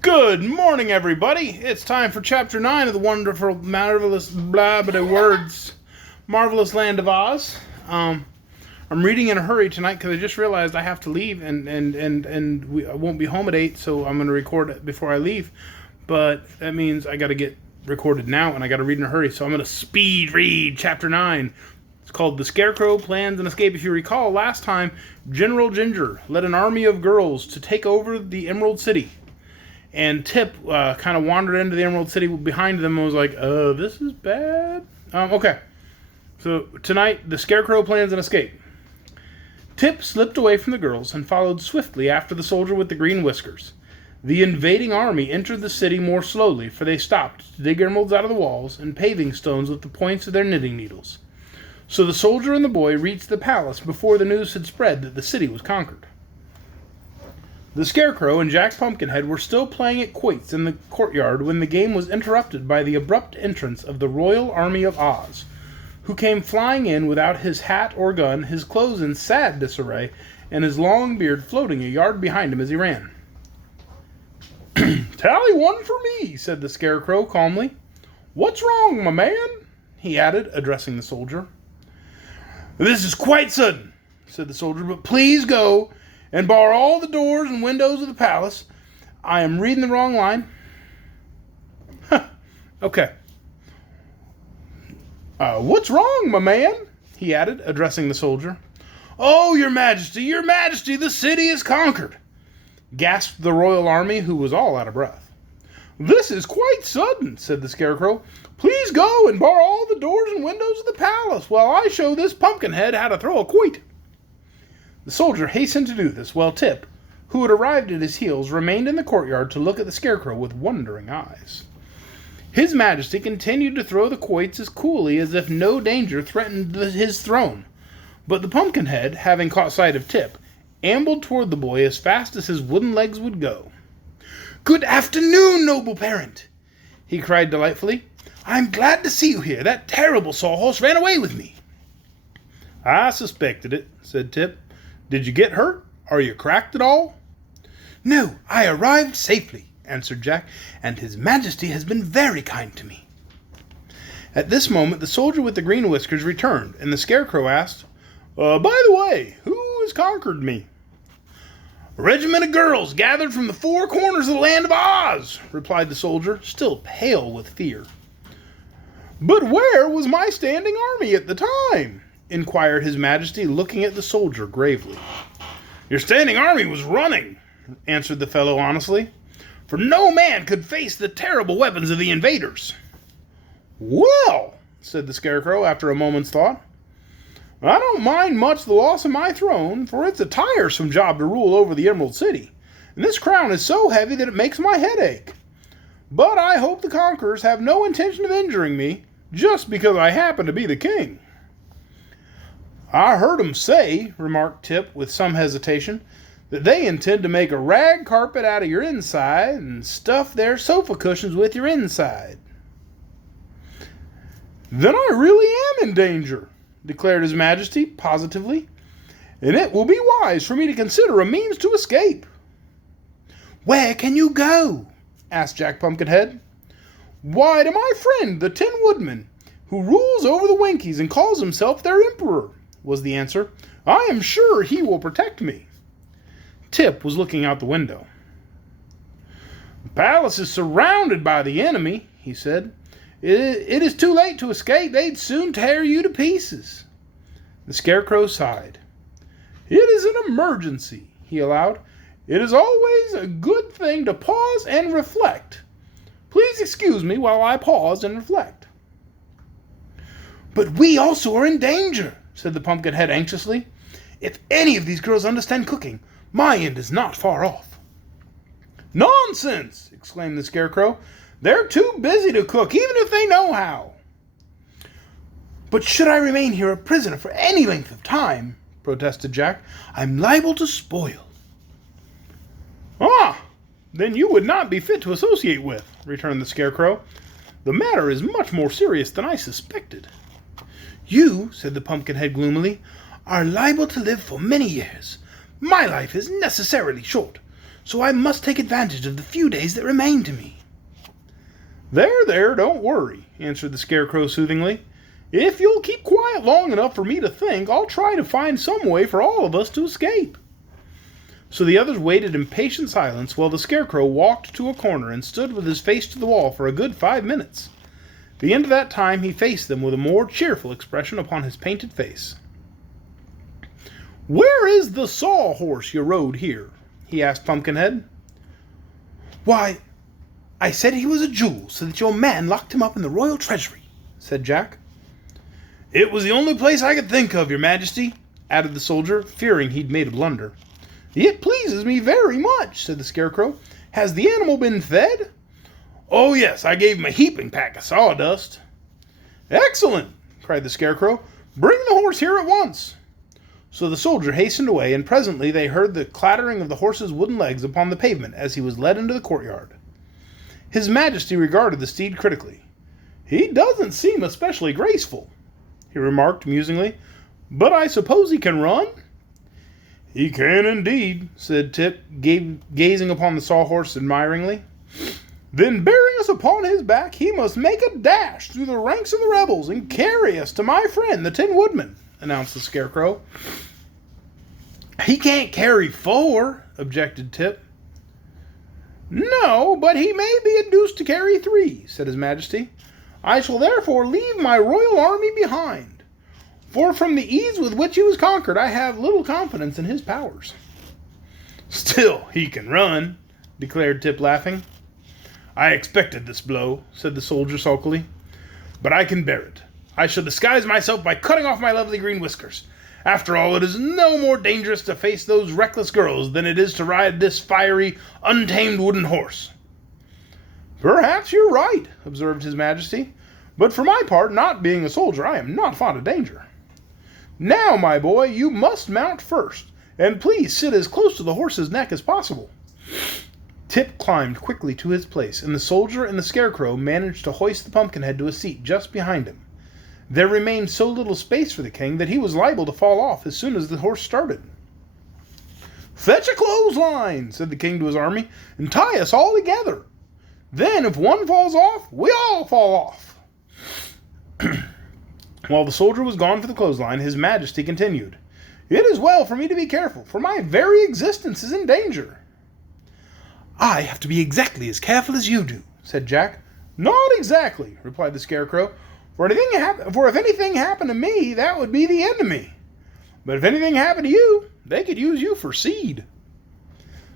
Good morning, everybody. It's time for Chapter 9 of the wonderful, marvelous, blah, blah, words, Marvelous Land of Oz. I'm reading in a hurry tonight because I just realized I have to leave and I won't be home at 8, so I'm going to record it before I leave. But that means I got to get recorded now and I got to read in a hurry, so I'm going to speed read Chapter 9. It's called The Scarecrow Plans an Escape. If you recall, last time, General Ginger led an army of girls to take over the Emerald City. And Tip kind of wandered into the Emerald City behind them and was like, this is bad. Okay. So tonight, the Scarecrow plans an escape. Tip slipped away from the girls and followed swiftly after the soldier with the green whiskers. The invading army entered the city more slowly, for they stopped to dig emeralds out of the walls and paving stones with the points of their knitting needles. So the soldier and the boy reached the palace before the news had spread that the city was conquered. The Scarecrow and Jack Pumpkinhead were still playing at quoits in the courtyard when the game was interrupted by the abrupt entrance of the Royal Army of Oz, who came flying in without his hat or gun, his clothes in sad disarray, and his long beard floating a yard behind him as he ran. "Tally one for me," said the Scarecrow calmly. "What's wrong, my man?" he added, addressing the soldier. "This is quite sudden," said the soldier, "but please go and bar all the doors and windows of the palace. I am reading the wrong line." Okay. "What's wrong, my man?" he added, addressing the soldier. "Oh, your majesty, the city is conquered," gasped the royal army, who was all out of breath. "This is quite sudden," said the Scarecrow. "Please go and bar all the doors and windows of the palace while I show this Pumpkinhead how to throw a quoit." The soldier hastened to do this, while Tip, who had arrived at his heels, remained in the courtyard to look at the Scarecrow with wondering eyes. His Majesty continued to throw the quoits as coolly as if no danger threatened his throne, but the Pumpkinhead, having caught sight of Tip, ambled toward the boy as fast as his wooden legs would go. "Good afternoon, noble parent," he cried delightfully. "I'm glad to see you here. That terrible sawhorse ran away with me." "I suspected it," said Tip. "Did you get hurt? Are you cracked at all?" "No, I arrived safely," answered Jack, "and His Majesty has been very kind to me." At this moment, the soldier with the green whiskers returned, and the Scarecrow asked, "By the way, who has conquered me?" "A regiment of girls gathered from the four corners of the land of Oz," replied the soldier, still pale with fear. "But where was my standing army at the time?" inquired His Majesty, looking at the soldier gravely. "Your standing army was running," answered the fellow honestly, "for no man could face the terrible weapons of the invaders." "Well," said the Scarecrow after a moment's thought, "I don't mind much the loss of my throne, for it's a tiresome job to rule over the Emerald City, and this crown is so heavy that it makes my head ache. But I hope the conquerors have no intention of injuring me, just because I happen to be the king." "I heard 'em say," remarked Tip with some hesitation, "that they intend to make a rag carpet out of your inside and stuff their sofa cushions with your inside." "Then I really am in danger," declared His Majesty positively, "and it will be wise for me to consider a means to escape." "Where can you go?" asked Jack Pumpkinhead. "Why, to my friend, the Tin Woodman, who rules over the Winkies and calls himself their emperor," was the answer. "I am sure he will protect me." Tip was looking out the window. "The palace is surrounded by the enemy," he said. It is too late to escape. They'd soon tear you to pieces." The Scarecrow sighed. "It is an emergency," he allowed. "It is always a good thing to pause and reflect. Please excuse me while I pause and reflect." "But we also are in danger," said the Pumpkinhead anxiously. "If any of these girls understand cooking, my end is not far off." "Nonsense!" exclaimed the Scarecrow. "They're too busy to cook, even if they know how." "But should I remain here a prisoner for any length of time," protested Jack, "I'm liable to spoil." "Ah, then you would not be fit to associate with," returned the Scarecrow. "The matter is much more serious than I suspected." "You," said the Pumpkinhead gloomily, "are liable to live for many years. My life is necessarily short, so I must take advantage of the few days that remain to me." There, don't worry," answered the Scarecrow soothingly. "If you'll keep quiet long enough for me to think, I'll try to find some way for all of us to escape." So the others waited in patient silence while the Scarecrow walked to a corner and stood with his face to the wall for a good 5 minutes. At the end of that time, he faced them with a more cheerful expression upon his painted face. "Where is the sawhorse you rode here?" he asked Pumpkinhead. "Why, I said he was a jewel, so that your man locked him up in the royal treasury," said Jack. "It was the only place I could think of, your majesty," added the soldier, fearing he'd made a blunder. "It pleases me very much," said the Scarecrow. "Has the animal been fed?" "Oh, yes, I gave him a heaping pack of sawdust." "Excellent!" cried the Scarecrow. "Bring the horse here at once." So the soldier hastened away, and presently they heard the clattering of the horse's wooden legs upon the pavement as he was led into the courtyard. His Majesty regarded the steed critically. "He doesn't seem especially graceful," he remarked musingly, "but I suppose he can run?" "He can indeed," said Tip, gazing upon the sawhorse admiringly. "Then bearing us upon his back, he must make a dash through the ranks of the rebels and carry us to my friend the Tin Woodman," announced the Scarecrow. "He can't carry 4, objected Tip. "No, but he may be induced to carry 3, said his Majesty. "I shall therefore leave my royal army behind, for from the ease with which he was conquered, I have little confidence in his powers." "Still, he can run," declared Tip, laughing. "I expected this blow," said the soldier sulkily, "but I can bear it. I shall disguise myself by cutting off my lovely green whiskers. After all, it is no more dangerous to face those reckless girls than it is to ride this fiery, untamed wooden horse." "Perhaps you're right," observed his Majesty, "but for my part, not being a soldier, I am not fond of danger. Now, my boy, you must mount first, and please sit as close to the horse's neck as possible." Tip climbed quickly to his place, and the soldier and the Scarecrow managed to hoist the Pumpkinhead to a seat just behind him. There remained so little space for the king that he was liable to fall off as soon as the horse started. "Fetch a clothesline," said the king to his army, "and tie us all together. Then, if one falls off, we all fall off." While the soldier was gone for the clothesline, his Majesty continued, "It is well for me to be careful, for my very existence is in danger." "I have to be exactly as careful as you do," said Jack. "Not exactly," replied the Scarecrow. For if anything happened to me, that would be the end of me. But if anything happened to you, they could use you for seed."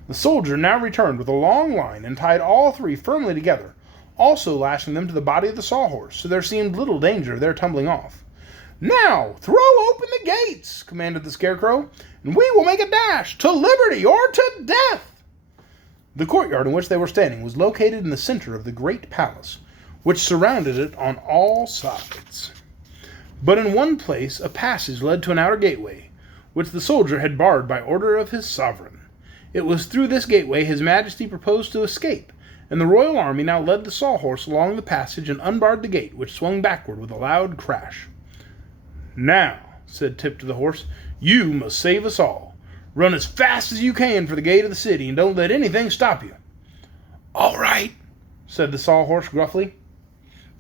The soldier now returned with a long line and tied all 3 firmly together, also lashing them to the body of the sawhorse, so there seemed little danger of their tumbling off. "Now, throw open the gates," commanded the Scarecrow, "and we will make a dash to liberty or to death." The courtyard in which they were standing was located in the center of the great palace, which surrounded it on all sides. But in one place a passage led to an outer gateway, which the soldier had barred by order of his sovereign. It was through this gateway his Majesty proposed to escape, and the royal army now led the sawhorse along the passage and unbarred the gate, which swung backward with a loud crash. "Now," said Tip to the horse, "you must save us all. Run as fast as you can for the gate of the city, and don't let anything stop you." "All right," said the sawhorse gruffly,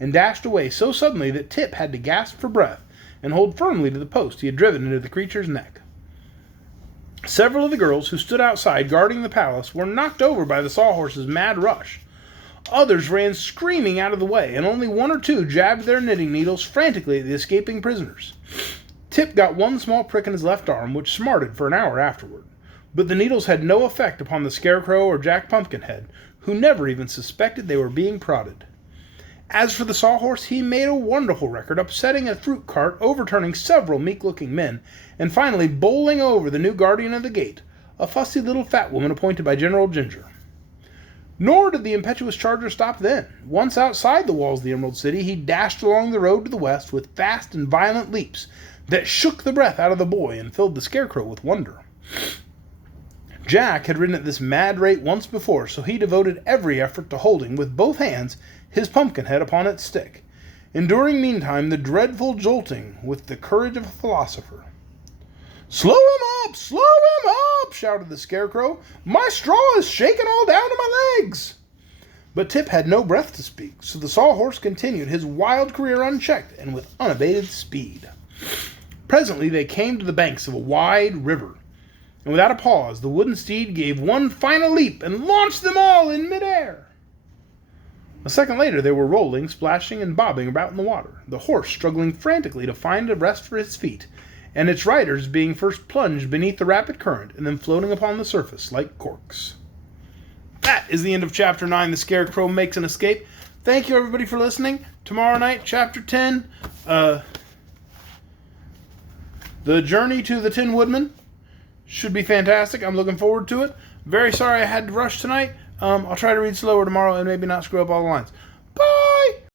and dashed away so suddenly that Tip had to gasp for breath and hold firmly to the post he had driven into the creature's neck. Several of the girls who stood outside guarding the palace were knocked over by the sawhorse's mad rush. Others ran screaming out of the way, and only 1 or 2 jabbed their knitting needles frantically at the escaping prisoners. Tip got one small prick in his left arm, which smarted for an hour afterward, but the needles had no effect upon the Scarecrow or Jack Pumpkinhead, who never even suspected they were being prodded. As for the sawhorse, he made a wonderful record, upsetting a fruit cart, overturning several meek-looking men, and finally bowling over the new guardian of the gate, a fussy little fat woman appointed by General Ginger. Nor did the impetuous charger stop then. Once outside the walls of the Emerald City, he dashed along the road to the west with fast and violent leaps that shook the breath out of the boy and filled the Scarecrow with wonder. Jack had ridden at this mad rate once before, so he devoted every effort to holding, with both hands, his Pumpkinhead upon its stick, enduring meantime the dreadful jolting with the courage of a philosopher. "Slow him up! Slow him up!" up!" shouted the Scarecrow. "My straw is shaking all down to my legs." But Tip had no breath to speak, so the Sawhorse continued his wild career unchecked and with unabated speed. Presently they came to the banks of a wide river, and without a pause the wooden steed gave one final leap and launched them all in midair. A second later they were rolling, splashing, and bobbing about in the water, the horse struggling frantically to find a rest for his feet, and its riders being first plunged beneath the rapid current and then floating upon the surface like corks. That is the end of Chapter 9, The Scarecrow Makes an Escape. Thank you, everybody, for listening. Tomorrow night, Chapter 10, The Journey to the Tin Woodman. Should be fantastic. I'm looking forward to it. Very sorry I had to rush tonight. I'll try to read slower tomorrow and maybe not screw up all the lines.